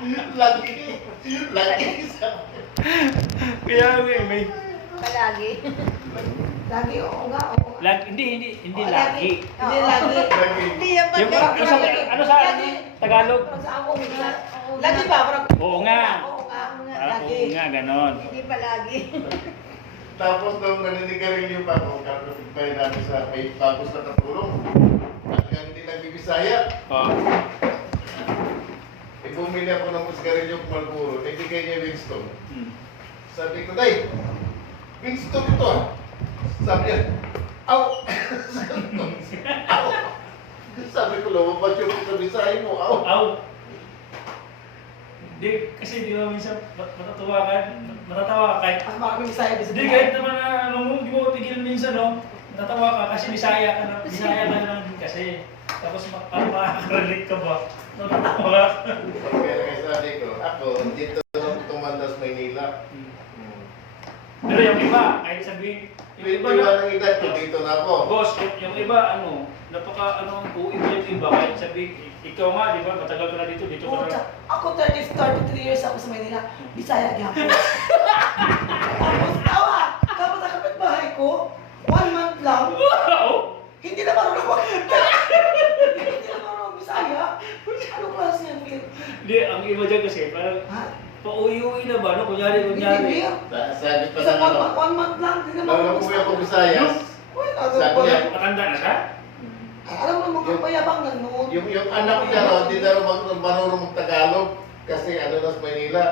Lagi sa... Kaya may... Palagi. Lagi, oo nga, oo nga. Hindi Oo, lagi. Hindi lagi. Hindi yan pa. Yung ano sa Tagalog? Parang sa ako, minsan. Lagi ba? Parang, Oo nga. Oo nga. Parang Lagi. oo nga, ganon. Hindi palagi. Tapos nung naninigarilyo pa ako, kakapitbahay namin sa may bagos na katulong. Hanggang hindi nagbibisaya. Oh. Bumili ako ng sigarilyo Marlboro, ibigay niya Winston. Hmm. Sabi ko, Day, Winston ito ah. Sabi niya, aw! Aw! Sabi ko, lumabas yung sa Bisaya mo, aw! Aw. Hindi, kasi di ba minsan matatawa ka kahit... Ang mga Bisaya, Hindi, kahit naman na di mo tigil minsan, no? Natatawa ka kasi Bisaya ka na din kasi. Tapos makaka-relate ka ba? Natatawa ka. Kaya sabi ko, ako, dito tumandas Maynila. Pero yung iba, kahit sabihin, yung iba na... ng edad ko, dito na ako. Boss, yung iba, ang uwi mo yung iba, kahit sabihin, ikaw nga, di ba, matagal ka na dito ka na. Ako 33 years ako sa Manila. Bisaya gyapon. Tapos tawa. Tapos ang kapitbahay ko, 1 month lang. Wow! Hindi na marunong magkita. Hindi na marunong Bisaya. Ano klase yan, Phil? Hindi, ang iba dyan kasi, parang Ha? pauwi-uwi na ba, no? Kunyari. Hindi, Sabi pa Isa na ano, 1 month lang. Hindi na nung marunong umuwi ako Visayas, Uy, sabi niya, Matanda na siya? alam mo naman kung payabang na noon. yung anak niya raw, hindi na raw marunong mag-Tagalog kasi ano na sa Maynila,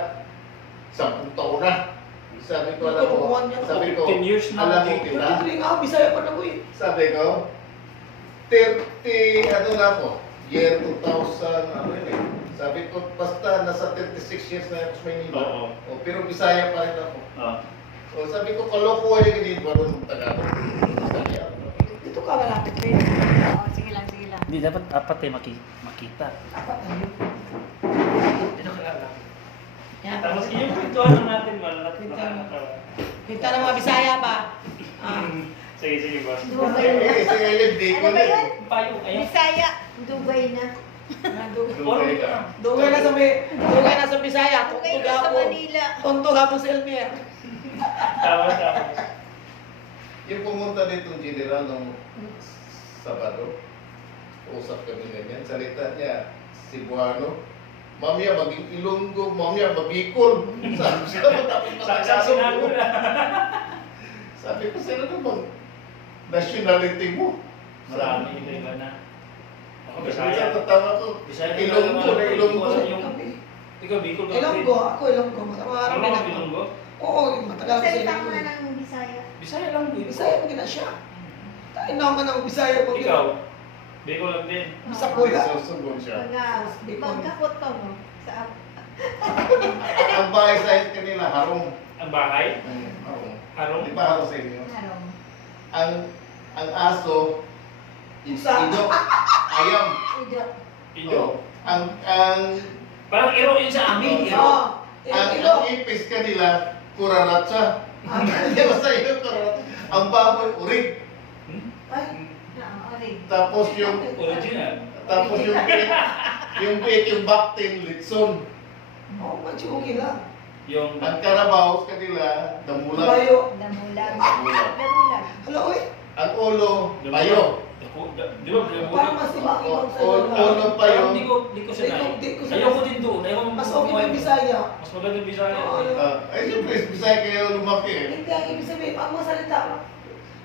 10 taon na. Sabi ko, alam mo, sabi ko, 15 years na. alam mo kita, 33 nga, Bisaya pa na ko eh. sabi ko, 30, ano na ako, year 2000, ano yun eh. Sabi ko, basta nasa 36 years na ako sa Maynila. Oo. O, pero Bisaya pa rin ako. Ah. O, sabi ko, kalokohan yung hindi marunong mag-Tagalog. Bisaya. Dito ka malapit rin. Oo, sige lang, sige lang. Hindi, dapat apat makita. Apat na yun. Dito ka lang. Yan. Tapos yung pintuan natin, malaki. Kita ng mga Bisaya ba? Sige, boss. Dugay na. Kasi ngayon, di ko Ano ba yun? Payo, ayun. Bisaya. Dugay na. Dugay ka. Dugay na sa Bisaya. Dugay Tuntog na sa ako. Manila. Tuntog ako sa Elmer. Tama. Yung pumunta dito ng general ng Sabado, usap kami ganyan, salita niya, Cebuano, mamaya maging Ilonggo, mamaya mag-Bicol. Sabi siya, matapos Saksak sinabi na. Sabi ko, sino na bang nationality mo? Marami, iba na. Ako, Bisaya. Bisaya. Tatawa ko, Bisaya. Ilonggo na Ilonggo. Ikaw, Bicol ka. Ilonggo, ako Ilonggo. Marami Ano na ang ako. Ilonggo? Oo, matagal ko sa Salita mo Ilonggo. na ng Bisaya. Bisaya lang, Bicol. Bisaya mo gina siya. Tayo na ako ng Bisaya mo. Ikaw, Bicol lang din. Bisa kuya. Susugon siya. Magkapot to, no? Sa Ang bahay sa kanila, harong. Ang bahay, Harong. harong. Di ba harong sa inyo? harong. Ang aso, Isa. idok, ayam. Ido. Ido. Oh, ang Parang iro yun sa amin, iro. Oo. ang ipis kanila, kuraratsa. Hindi ba sa iyo, kuraratsa? Ang baboy, urig. Ay, Orig. Tapos yung, Original. tapos yung bake, yung baktin, litson. oo, medyo okay lang. Yung Ang karabaw kanila, damulag. Bayo. Damulag. Damulag. Damulag. Hala, uy. Ang ulo, payo. Di ba? Parang mas iba ibang sa Ulo, payo. Hindi ko sanay. Di ko sanay. Ayoko din doon. Ayoko Mas okay yung Bisaya. Mas maganda Bisaya. Oo, yun. Ay, siyempre, bisaya kayo lumaki eh. Hindi, ang ibig sabihin, pag mga salita,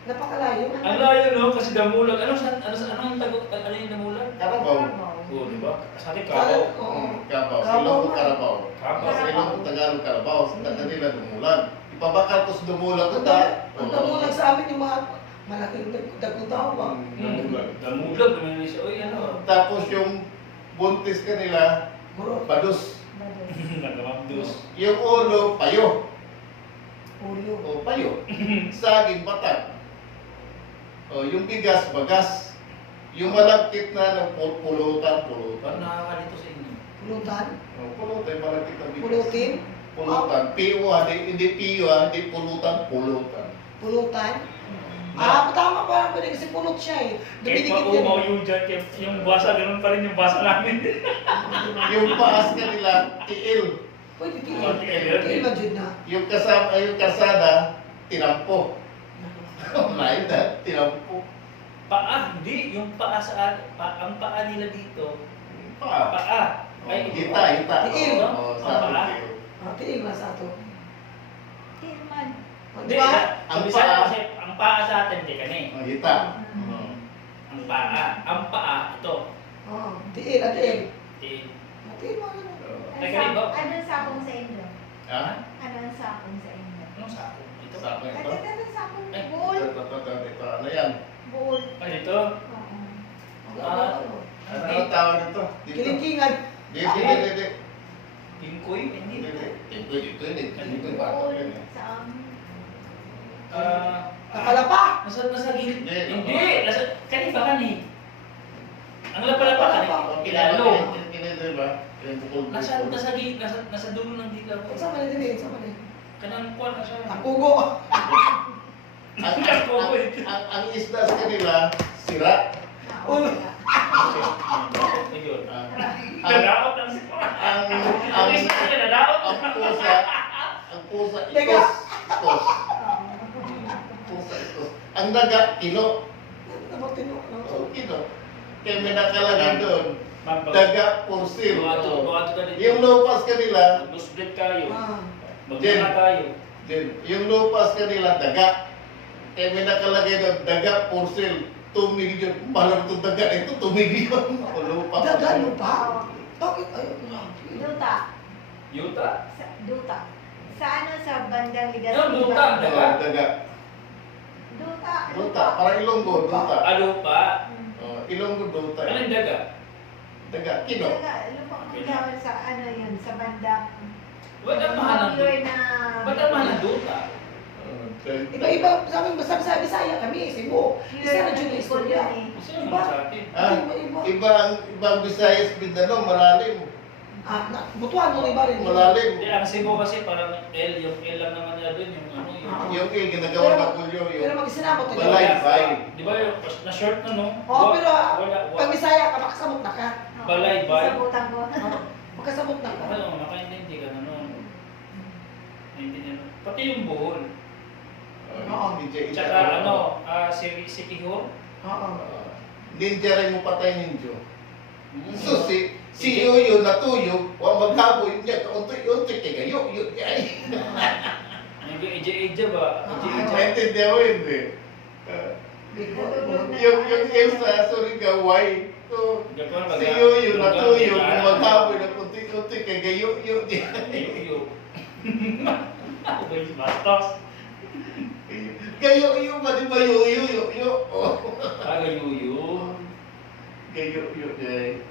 napakalayo. Ang layo, no? Kasi damulag. Ano ang tagot? Ano yung damulag? Karabaw. Oo, di ba? Sa atin, Salat, kabaw. oo. Kabaw. Sa ilong ko karabaw. Kabaw. Sa ilong ko Tagalog karabaw. Sa kanila dumulag. Ipabakal ko sa dumulag ko Ang damulag sa amin yung mga malaking dagong tao ba? Damulag. Ano siya? Uy, ano? Tapos yung buntis kanila, Buro. badus. Nagamabdos. Yung ulo, payo. Ulyo. O payo. Saging, batag. O yung bigas, bagas. Yung malagkit na ng pulutan. Parang nakakalito sa inyo. Pulutan. O, pulutan, malagkit na bigas. Pulutin. Pulutan. Piyo, hindi piyo, hindi pulutan, pulutan. Pulutan. Tama parang pwede kasi pulot siya eh. Kahit Dumidikit maumaw yan. yung dyan, yung basa, ganun pa rin yung basa namin. Yung paas kanila, tiil. Pwede Oh, tiil. tiil ba dyan na? Yung kasada, tinampo. Lain na, tinampo. Paa, hindi. Yung paa ang paa nila dito, Pa. paa. Ay, Hita. Tiil. Oo, sabi Paa. tiil. Tiil na sa ato. Tirman. Hindi, Diba? ang Ang paa paa. kasi, ang paa sa atin, di kani. Oh, hita. Ang paa, ito. Tiil, tiil. Eh, Tiil mo ano. Teka, iba. Ano ang sakong sa inyo? Ha? Ano ang sakong sa inyo? anong sako? Ito? Sako ito? Ito, sakong Ay. buol. Ito. Ano yan? Buol. Ay, ito. Oo. Ano tawag ito? Dito. Kilingkingan. Hindi. Tingkoy? Hindi. Ito yun. Ito yung bata Buol. yun eh. Sa Nakalapa. Nasa gilid. Hindi. Hindi. Kani ba kani? Ang lapalapa kani. Ilalo. Kinito ba? Yung bukol. Nasa gilid, nasa dulo ng dito. Sa man din, sa man. Kanang kuwan na siya. Akugo. Ang isda sa kanila, sira. Ulo. Ayun. Ang Nadaot ng siko. Ang isa nila nadaot. ang pusa, Teka. itos. Ang daga, kino. Namatino. Oh, kino. Kaya may nakalagay doon, Magbag. daga porsil. Buwato ka dito. Yung lopas kanila, Mag-split kayo. Ah. Magmana tayo. yung lopas kanila, daga. Kaya may nakalagay doon, daga porsil. 2 million. Mahal itong daga na ito, 2 million. O lupa. Dagano pa? Bakit? Ayun lang. Duta. Yuta? Duta. Sa ano sa bandang Ligas? Ano, duta? Daga. Duta. Duta. Parang Ilonggo, duta. Alo pa? Ilonggo, duta. Anong daga? Daga, kino. Lupa ko tawag sa ano yun, sa bandang. Ba't ang mahal ng Pure duta? na. Ba't ang mahal ng duta? Iba-iba, sa amin, basta Bisaya kami, Cebu. Isa na dyan yung istorya. Kasi yung mga sa atin. Iba. Ibang Visayas, Mindanao, malalim. Butuan mo iba rin. Malalim. Hindi, ang Cebu kasi parang L, yung L lang naman nila doon, yung ano, yung... Yung ginagawa na kulyo, Pero yung mag-isinabot na balay, bay. Di ba yung na-short na, no? Oo, pero Wala, pag Bisaya ka, makasabot na ka. Balay, bay. Sa butang ko. Makasabot na ka. Ano, nakaintindi ka na nun. Naintindihan mo. Pati yung buhol. Tsaka ano, si Kihor. Oo. Ninja rin mo patay ninjo. So si Yoyo natuyo, wa maghaboy niya, kaunti-unti kay gayo, yun ay. Yung Eja ba? Eja. Maintindihan mo yun eh. Yung Elsa, sorry ka, why? So, si Yoyo natuyo, kung maghaboy na kunti-unti kay gayo, yun. Yuyo. Ako ba yung bastos? Gayo, yun ba, di ba Yoyo, Yoyo? Aga yuyo. Gayo, yun eh.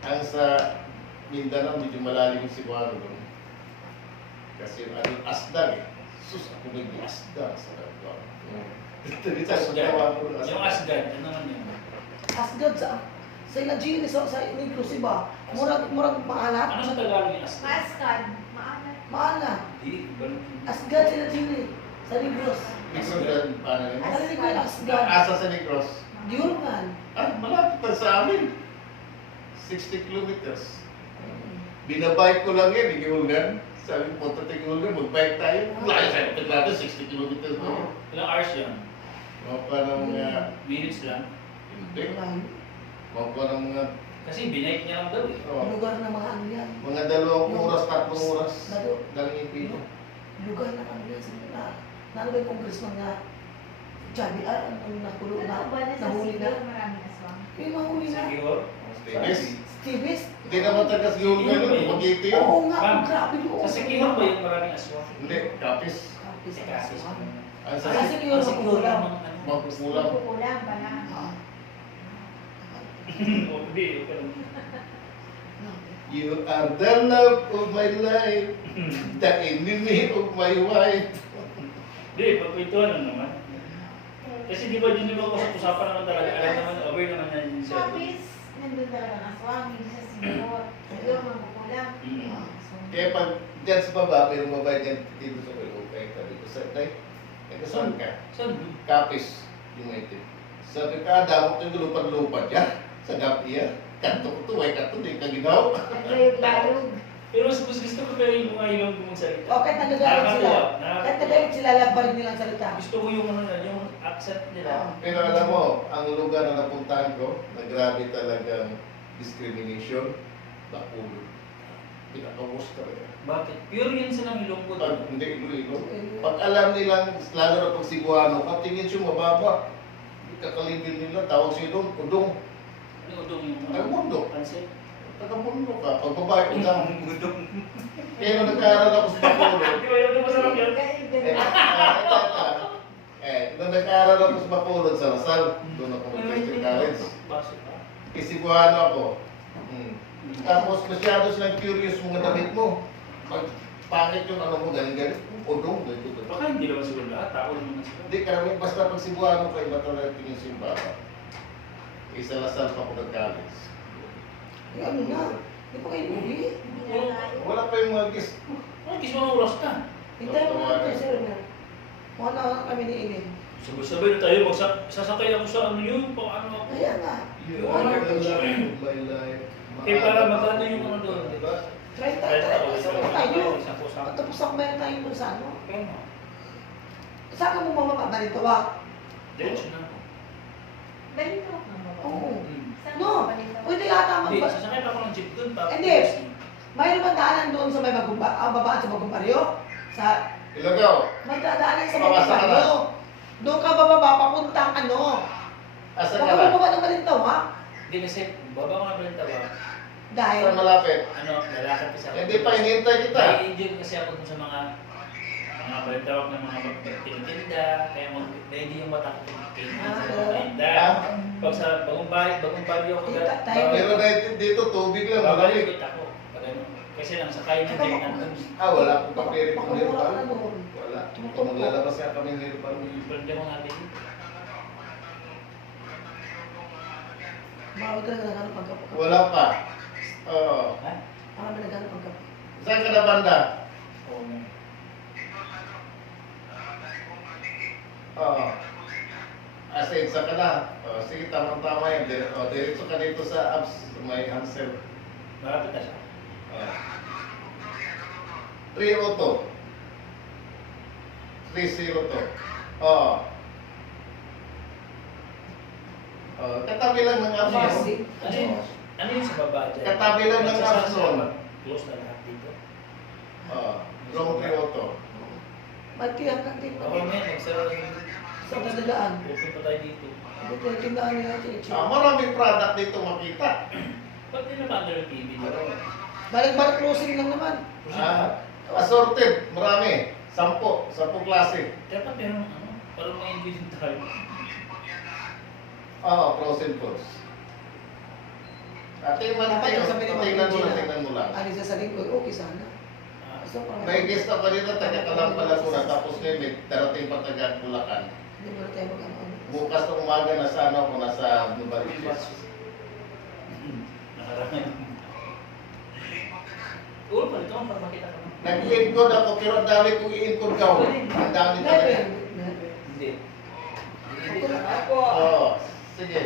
Ang sa Mindanao, medyo malalim yung Cebuano doon. Kasi ano, asdang eh. Sus, ako may asdang sa Davao. Dito, Yung asgad, ano naman yun? Asgad sa ilang Gini, sa Negros, iba. Murag maalat. Ano sa Tagalog yung asgad? Maskan. Maalat. Maalat. Di, ba? Asgad sa ilang Gini, sa Negros. Negros, paano yun? Ano ko yung Asgad? Asa sa Negros? Diurman. Ah, malapit pa sa amin. 60 kilometers. Binabike ko lang yan, Igulgan. Sabi ko, punta tayo Igulgan, mag-bike tayo. Layo sa natin, 60 kilometers na yun. Ilang hours yun? Mga parang Minutes lang. hindi. Mga parang mga, Kasi binake niya lang daw eh. Lugar na mga ano yan. mga 2 oras, 3 oras. Dalo. Daling ipino. Lugar na ano yan. Nalo ba yung congressman na Javi, ang nakulo na, Ano ba na sa nahuli Siguro na. maraming aswang? Yung mahuli Si na. Kihor? Yes. Stevens? Hindi naman tagas Igulgan yun, mag-ito yun. Oo nga, Ma'am, grabe yun. Sa Kihor ba yung maraming aswang? Hindi, kapis. Kapis Si ang Kapis. aswang. Ang sa Kasi yun, Sa Kihor makukulam. lang. Ano? magkukulang. Kukulang pa na. Ah. Oh, hindi. Okay lang. You are the love of my life, the enemy of my wife. Hindi, pagkwentuhan lang naman. Kasi di ba yun yung usapan naman talaga, alam naman, aware naman yan yun sa... Kapis, nandun talaga ang aswang, hindi sa siguro. Siguro magkukulang. Mm. So, Kaya pag dyan sa baba, mayroong babae dyan dito sa Pilo. Sabi ko sa tay, saan ka? Saan? Kapis, yung itim. Sabi ka, damo ko yung lupad-lupad yan. Sa gabi yan. Kanto ko to, ay kanto, di ka ginaw. Naglayog-layog. Pero mas gusto ko pero yung mga ilong ko magsalita. O, kahit nagagalit sila. Nakakatuwa. Kahit nagagalit sila, labar nilang salita. Gusto ko yung ano na, yung accent nila. Pero alam mo, ang lugar na napuntahan ko, na grabe talagang discrimination, Bacolod. Pinaka-worst talaga. Bakit? Pure yun silang ilong ko. Pag hindi ilo-ilo, pag alam nilang, lalo na pag Cebuano, katingin siya mababa. Kakalibin nila, tawag siya doon, udong. Ano udong yung Taga-mundo. pansit? Taga-mundo ka. Pag babae, udang. Udong. Kaya nung nag-aaral ako sa Bacolod, Di ba yun? Ano masarap yun? nung nag-aaral ako sa Bacolod, sa Lasal, doon ako mag-Christian College. Baso ka? Cebuano ako. Tapos masyado silang curious mga damit mo. Pag pangit yung ano mo, galing-galing. Udong, ganito. Baka hindi naman siguro lahat. Tao naman sila. Hindi, karami, basta pag Cebuano kayo, iba talaga tingin simbahan. Isa Lasal pa ako nag-college. Eh, ano na? Di pa kayo uli? Wala pa yung mga guest. Ano, kiss mo ng oras ka? Hintay mo nga tayo, sir. Mukha na kami ni Inin. Sabay-sabay na tayo. Sasakay ako sa ano yun. Paano ako? Kaya nga. You are the light of my life. Eh, para magkano yung ano doon, di ba? Try tayo. Saan tayo? Isang pusa. At tapos ako meron tayo kung sa ano. Kaya nga. Saan ka mo mamamabalito ba? Diretso na. Balito. Oo. Saan No. ka balito? Pwede yata Hindi, magba... sasakay pa ako ng jeep doon. Tapos, Hindi. Mayroon bang daanan doon sa may bagumba, babaan sa bagumbaryo? Sa... Ilagaw. May dadaanan sa Pabasa ka bagumbaryo. Doon ka bababa, papuntang ano. Asa Huwag ka ka na? bumaba ng Balintaw, ha? Hindi kasi, baba ko nga ba yung tawa? Dahil... Saan malapit? Ano, lalakad kasi ako. Hindi pa, hinihintay kita. Nai-enjoy kasi ako dun sa mga balitawak ng mga tinitinda, kaya hindi yung mata ko tinitinda sa mga tinda. Pag sa bagong bagyo ako Pero dito, tubig lang, malamig. babalik ako. Pag ano, kasi lang sakay ng jeep nandun. Wala akong papirit ng Pakamura ka na herbal. doon. Wala. Kung maglalabas nga kami ng herbal. Pwede ako natin. Bawal ka na naghanap pagkapo. Wala pa. Oo. Ha? Parang may naghanap pagkapo. Saan ka na banda? Oo. Oo. Asig sa ka na. Sige, tamang-tama yan. Diretso ka dito sa abs. May Hansel. Marapit na siya. 302. 302. Oo. Katabi lang ng abs. Pharmacy. Ano yun? Ano yun sa baba dyan? Katabi lang ng abs nun. Close na lahat dito. Wrong 302. Ba't kaya kang tipo? Ako may nagsara Sa nadalaan. pupunta tayo dito. Hindi ko tindahan nila chichi. Maraming product dito makita. Ba't di naman under TV dito? Balik-balik closing lang naman. Assorted. Marami. 10 klase. Dapat meron ano, parang ma-enjoy din tayo. Frozen foods. Tingnan Dapat yung sabi ni Ma'am tingnan mo lang, Regina, tingnan mo lang. Ano sa saling ko, okay sana. So, parang- May guest ako dito, taga-Kalampala ko na, tapos ngayon may darating pa taga-Bulacan. Hindi mo na tayo mag-ano. Bukas ng umaga nasa ano ako, nasa Novaliches. Nakarangan. Ulo pa ito, para makita ka naman. Nag-i-encode ako, pero ang dami kong i-encode ka. Ang dami Never. talaga. Hindi. Ako. Oo, sige.